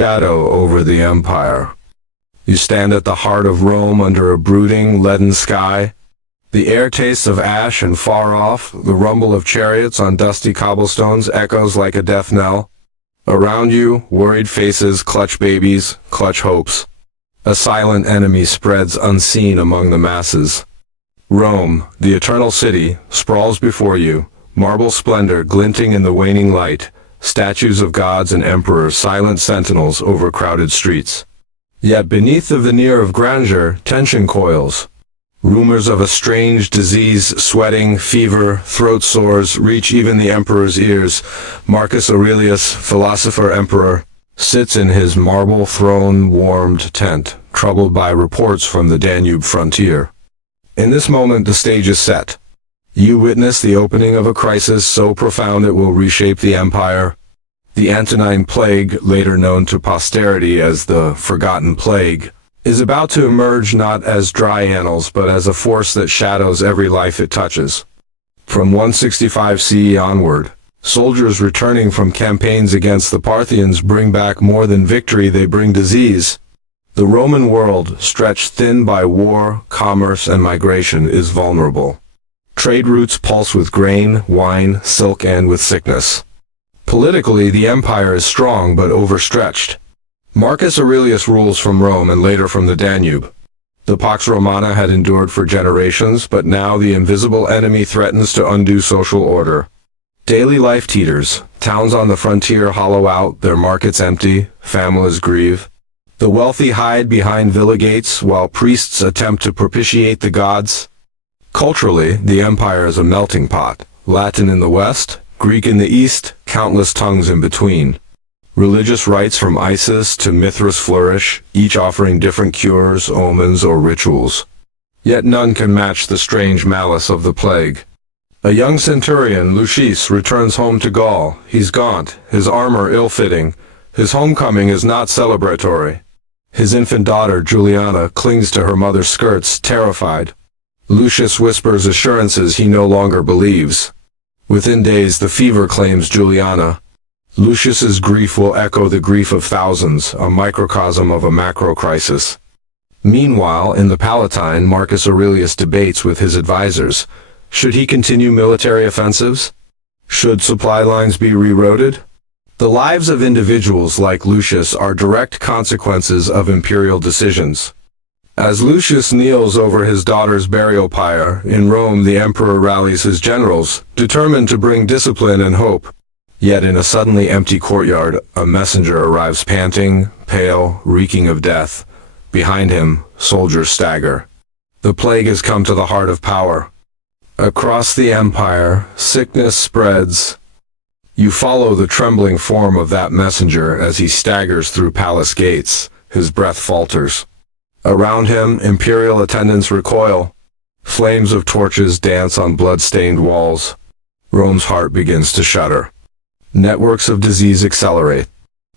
shadow over the empire. You stand at the heart of Rome under a brooding, leaden sky. The air tastes of ash, and far off, the rumble of chariots on dusty cobblestones echoes like a death knell. Around you, worried faces clutch babies, clutch hopes. A silent enemy spreads unseen among the masses. Rome, the eternal city, sprawls before you, marble splendor glinting in the waning light, statues of gods and emperors silent sentinels over crowded streets. Yet beneath the veneer of grandeur, tension coils. Rumors of a strange disease, sweating, fever, throat sores reach even the emperor's ears. Marcus Aurelius, philosopher-emperor, sits in his marble throne-warmed tent, troubled by reports from the Danube frontier. In this moment the stage is set. You witness the opening of a crisis so profound it will reshape the empire. The Antonine Plague, later known to posterity as the Forgotten Plague, is about to emerge not as dry annals but as a force that shadows every life it touches. From 165 CE onward, soldiers returning from campaigns against the Parthians bring back more than victory, they bring disease. The Roman world, stretched thin by war, commerce, and migration, is vulnerable. Trade routes pulse with grain, wine, silk, and with sickness. Politically, the empire is strong but overstretched. Marcus Aurelius rules from Rome and later from the Danube. The Pax Romana had endured for generations, but now the invisible enemy threatens to undo social order. Daily life teeters, towns on the frontier hollow out, their markets empty, families grieve. The wealthy hide behind villa gates while priests attempt to propitiate the gods. Culturally, the empire is a melting pot. Latin in the west, Greek in the east, countless tongues in between. Religious rites from Isis to Mithras flourish, each offering different cures, omens, or rituals. Yet none can match the strange malice of the plague. A young centurion, Lucius, returns home to Gaul. He's gaunt, his armor ill-fitting. His homecoming is not celebratory. His infant daughter, Juliana, clings to her mother's skirts, terrified. Lucius whispers assurances he no longer believes. Within days, the fever claims Juliana. Lucius's grief will echo the grief of thousands, a microcosm of a macro crisis. Meanwhile, in the Palatine, Marcus Aurelius debates with his advisors. Should he continue military offensives? Should supply lines be rerouted? The lives of individuals like Lucius are direct consequences of imperial decisions. As Lucius kneels over his daughter's burial pyre, in Rome the emperor rallies his generals, determined to bring discipline and hope. Yet in a suddenly empty courtyard, a messenger arrives panting, pale, reeking of death. Behind him, soldiers stagger. The plague has come to the heart of power. Across the empire, sickness spreads. You follow the trembling form of that messenger as he staggers through palace gates. His breath falters. Around him, imperial attendants recoil. Flames of torches dance on blood-stained walls. Rome's heart begins to shudder. Networks of disease accelerate.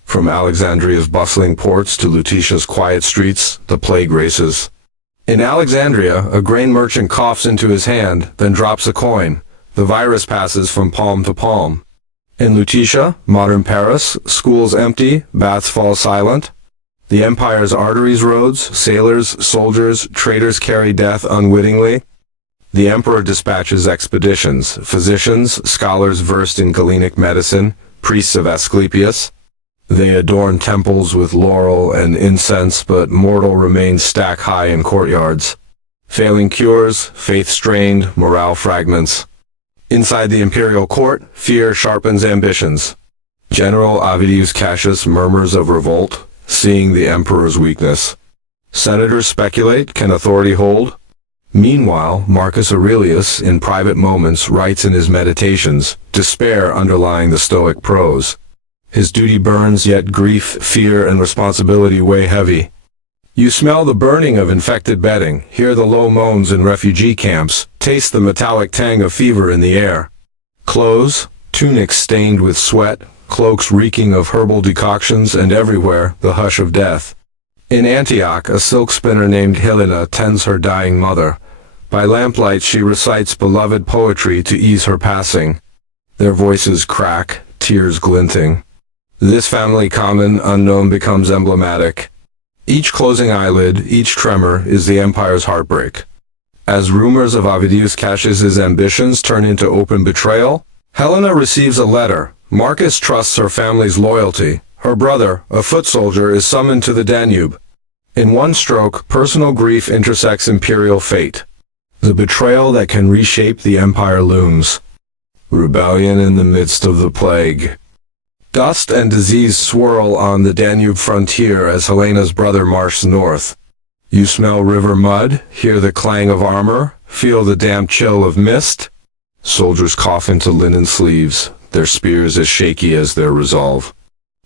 From Alexandria's bustling ports to Lutetia's quiet streets, the plague races. In Alexandria, a grain merchant coughs into his hand, then drops a coin. The virus passes from palm to palm. In Lutetia, modern Paris, schools empty, baths fall silent. The empire's arteries, roads, sailors, soldiers, traders carry death unwittingly. The emperor dispatches expeditions, physicians, scholars versed in Galenic medicine, priests of Asclepius. They adorn temples with laurel and incense, but mortal remains stack high in courtyards. Failing cures, faith strained, morale fragments. Inside the imperial court, fear sharpens ambitions. General Avidius Cassius murmurs of revolt, seeing the emperor's weakness. Senators speculate, can authority hold? Meanwhile, Marcus Aurelius, in private moments, writes in his meditations, despair underlying the Stoic prose. His duty burns, yet grief, fear, and responsibility weigh heavy. You smell the burning of infected bedding, hear the low moans in refugee camps, taste the metallic tang of fever in the air. Clothes, tunics stained with sweat, cloaks reeking of herbal decoctions, and everywhere, the hush of death. In Antioch, a silk spinner named Helena tends her dying mother. By lamplight she recites beloved poetry to ease her passing. Their voices crack, tears glinting. This family common unknown becomes emblematic. Each closing eyelid, each tremor, is the empire's heartbreak. As rumors of Avidius Cassius's ambitions turn into open betrayal, Helena receives a letter. Marcus trusts her family's loyalty. Her brother, a foot soldier, is summoned to the Danube. In one stroke, personal grief intersects imperial fate. The betrayal that can reshape the empire looms. Rebellion in the midst of the plague. Dust and disease swirl on the Danube frontier as Helena's brother marches north. You smell river mud, hear the clang of armor, feel the damp chill of mist. Soldiers cough into linen sleeves, their spears as shaky as their resolve.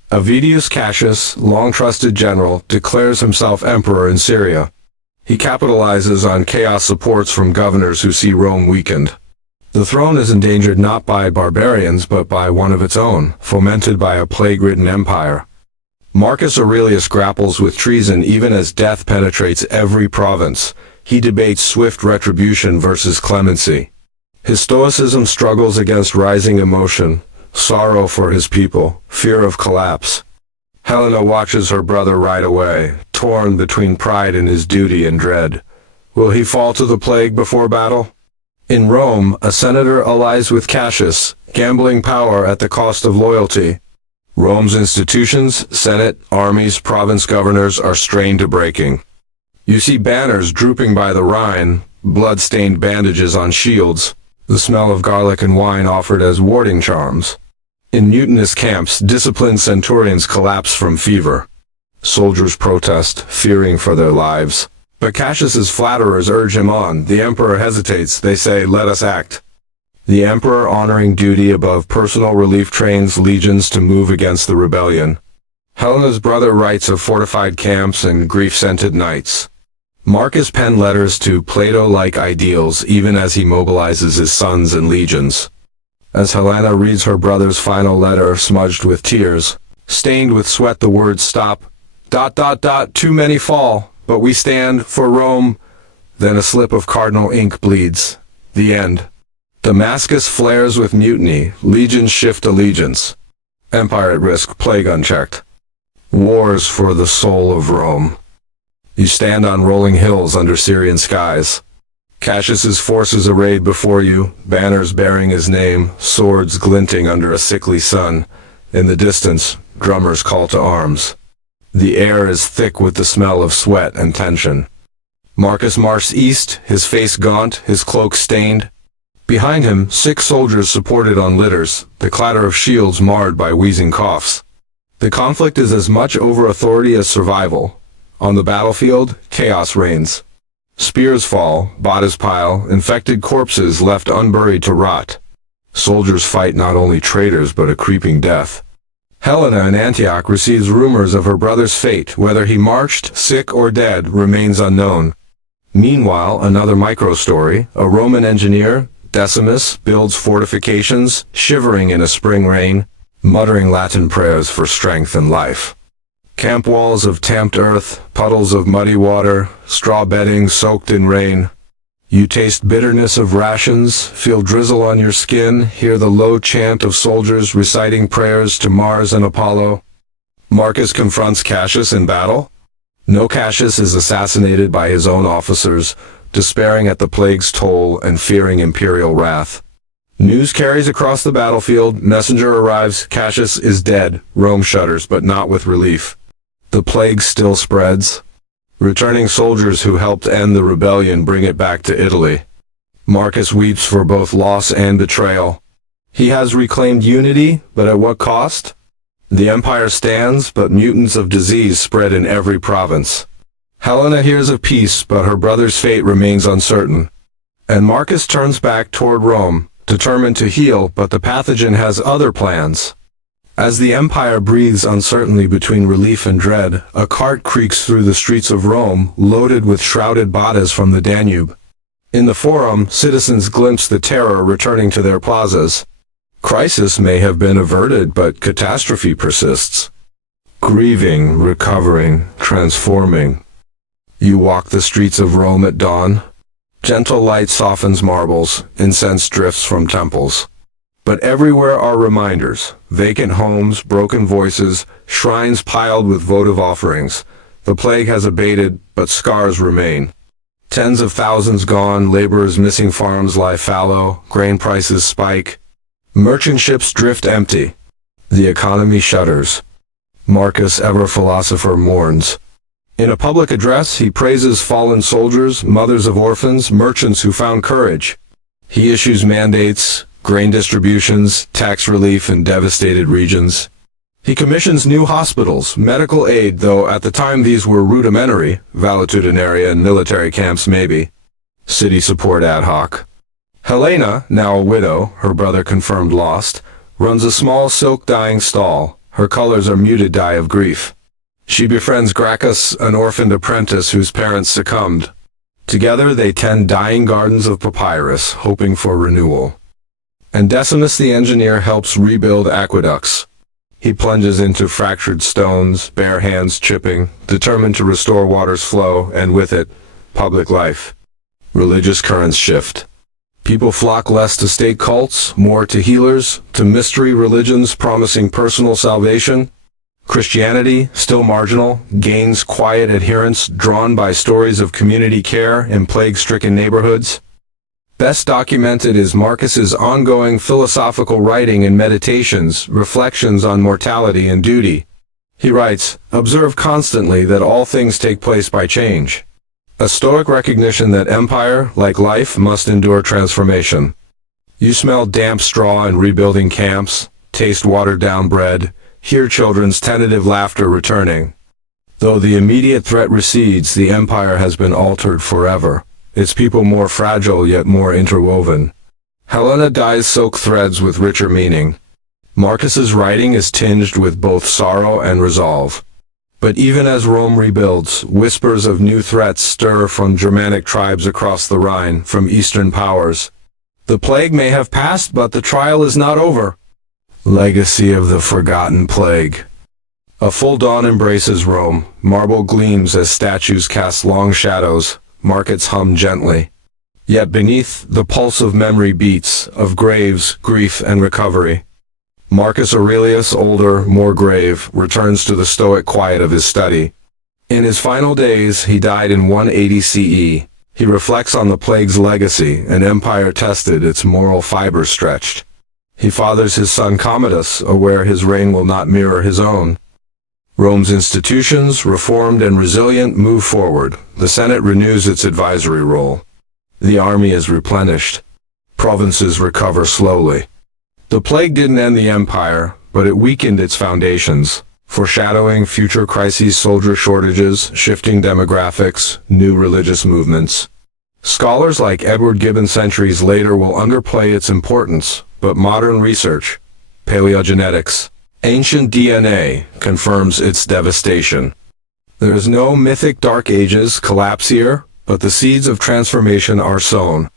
Avidius Cassius, long-trusted general, declares himself emperor in Syria. He capitalizes on chaos supports from governors who see Rome weakened. The throne is endangered not by barbarians but by one of its own, fomented by a plague-ridden empire. Marcus Aurelius grapples with treason even as death penetrates every province. He debates swift retribution versus clemency. His stoicism struggles against rising emotion, sorrow for his people, fear of collapse. Helena watches her brother ride away, torn between pride in his duty and dread. Will he fall to the plague before battle? In Rome, a senator allies with Cassius, gambling power at the cost of loyalty. Rome's institutions, senate, armies, province governors are strained to breaking. You see banners drooping by the Rhine, blood-stained bandages on shields, the smell of garlic and wine offered as warding charms. In mutinous camps, disciplined centurions collapse from fever. Soldiers protest, fearing for their lives. But Cassius's flatterers urge him on. The emperor hesitates. They say, "Let us act." The emperor, honoring duty above personal relief, trains legions to move against the rebellion. Helena's brother writes of fortified camps and grief-scented nights. Marcus penned letters to Plato-like ideals even as he mobilizes his sons and legions. As Helena reads her brother's final letter smudged with tears, stained with sweat, the words stop. ... Too many fall, but we stand for Rome. Then a slip of cardinal ink bleeds. The end. Damascus flares with mutiny, legions shift allegiance. Empire at risk, plague unchecked. Wars for the soul of Rome. You stand on rolling hills under Syrian skies. Cassius's forces arrayed before you, banners bearing his name, swords glinting under a sickly sun. In the distance, drummers call to arms. The air is thick with the smell of sweat and tension. Marcus marched east, his face gaunt, his cloak stained. Behind him, 6 soldiers supported on litters, the clatter of shields marred by wheezing coughs. The conflict is as much over authority as survival. On the battlefield, chaos reigns. Spears fall, bodies pile, infected corpses left unburied to rot. Soldiers fight not only traitors but a creeping death. Helena in Antioch receives rumors of her brother's fate. Whether he marched, sick or dead, remains unknown. Meanwhile, another micro-story, a Roman engineer, Decimus, builds fortifications, shivering in a spring rain, muttering Latin prayers for strength and life. Camp walls of tamped earth, puddles of muddy water, straw bedding soaked in rain. You taste bitterness of rations, feel drizzle on your skin, hear the low chant of soldiers reciting prayers to Mars and Apollo. Marcus confronts Cassius in battle. No, Cassius is assassinated by his own officers, despairing at the plague's toll and fearing imperial wrath. News carries across the battlefield, messenger arrives, Cassius is dead. Rome shudders, but not with relief. The plague still spreads. Returning soldiers who helped end the rebellion bring it back to Italy. Marcus weeps for both loss and betrayal. He has reclaimed unity, but at what cost? The empire stands, but mutants of disease spread in every province. Helena hears of peace, but her brother's fate remains uncertain. And Marcus turns back toward Rome, determined to heal, but the pathogen has other plans. As the empire breathes uncertainly between relief and dread, a cart creaks through the streets of Rome, loaded with shrouded bodies from the Danube. In the Forum, citizens glimpse the terror returning to their plazas. Crisis may have been averted, but catastrophe persists. Grieving, recovering, transforming. You walk the streets of Rome at dawn. Gentle light softens marbles, incense drifts from temples. But everywhere are reminders, vacant homes, broken voices, shrines piled with votive offerings. The plague has abated, but scars remain. Tens of thousands gone, laborers missing, farms lie fallow, grain prices spike. Merchant ships drift empty. The economy shudders. Marcus, ever philosopher, mourns. In a public address, he praises fallen soldiers, mothers of orphans, merchants who found courage. He issues mandates, grain distributions, tax relief in devastated regions. He commissions new hospitals, medical aid, though at the time these were rudimentary, valetudinaria and military camps maybe. City support ad hoc. Helena, now a widow, her brother confirmed lost, runs a small silk dyeing stall. Her colors are muted dye of grief. She befriends Gracchus, an orphaned apprentice whose parents succumbed. Together they tend dying gardens of papyrus, hoping for renewal. And Decimus the engineer helps rebuild aqueducts. He plunges into fractured stones, bare hands chipping, determined to restore water's flow, and with it, public life. Religious currents shift. People flock less to state cults, more to healers, to mystery religions promising personal salvation. Christianity, still marginal, gains quiet adherents drawn by stories of community care in plague-stricken neighborhoods. Best documented is Marcus's ongoing philosophical writing and meditations, reflections on mortality and duty. He writes, "Observe constantly that all things take place by change." A stoic recognition that empire, like life, must endure transformation. You smell damp straw in rebuilding camps, taste watered-down bread, hear children's tentative laughter returning. Though the immediate threat recedes, the empire has been altered forever. Its people more fragile yet more interwoven. Helena dyes silk threads with richer meaning. Marcus's writing is tinged with both sorrow and resolve. But even as Rome rebuilds, whispers of new threats stir from Germanic tribes across the Rhine, from Eastern powers. The plague may have passed, but the trial is not over. Legacy of the forgotten plague. A full dawn embraces Rome. Marble gleams as statues cast long shadows. Markets hum gently. Yet beneath, the pulse of memory beats, of graves, grief, and recovery. Marcus Aurelius, older, more grave, returns to the stoic quiet of his study. In his final days, he died in 180 CE. He reflects on the plague's legacy, an empire tested, its moral fiber stretched. He fathers his son Commodus, aware his reign will not mirror his own. Rome's institutions, reformed and resilient, move forward. The Senate renews its advisory role. The army is replenished. Provinces recover slowly. The plague didn't end the empire, but it weakened its foundations, foreshadowing future crises, soldier shortages, shifting demographics, new religious movements. Scholars like Edward Gibbon centuries later will underplay its importance, but modern research, paleogenetics, ancient DNA, confirms its devastation. There is no mythic Dark Ages collapse here, but the seeds of transformation are sown.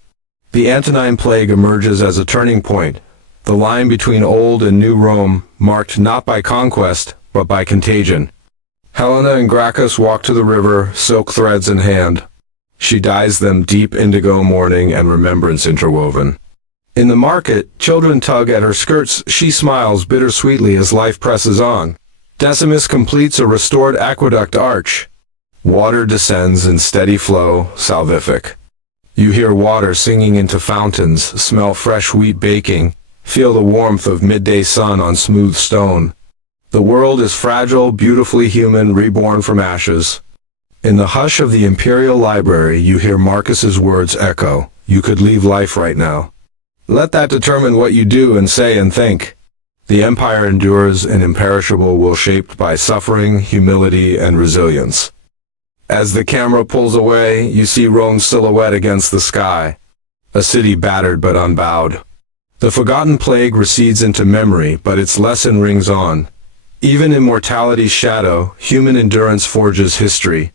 The Antonine Plague emerges as a turning point, the line between old and new Rome, marked not by conquest, but by contagion. Helena and Gracchus walk to the river, silk threads in hand. She dyes them deep indigo mourning and remembrance interwoven. In the market, children tug at her skirts. She smiles bittersweetly as life presses on. Decimus completes a restored aqueduct arch. Water descends in steady flow, salvific. You hear water singing into fountains, smell fresh wheat baking, feel the warmth of midday sun on smooth stone. The world is fragile, beautifully human, reborn from ashes. In the hush of the Imperial Library, you hear Marcus's words echo. You could leave life right now. Let that determine what you do and say and think. The empire endures and imperishable will shaped by suffering, humility, and resilience. As the camera pulls away, you see Rome's silhouette against the sky. A city battered but unbowed. The forgotten plague recedes into memory, but its lesson rings on. Even in mortality's shadow, human endurance forges history.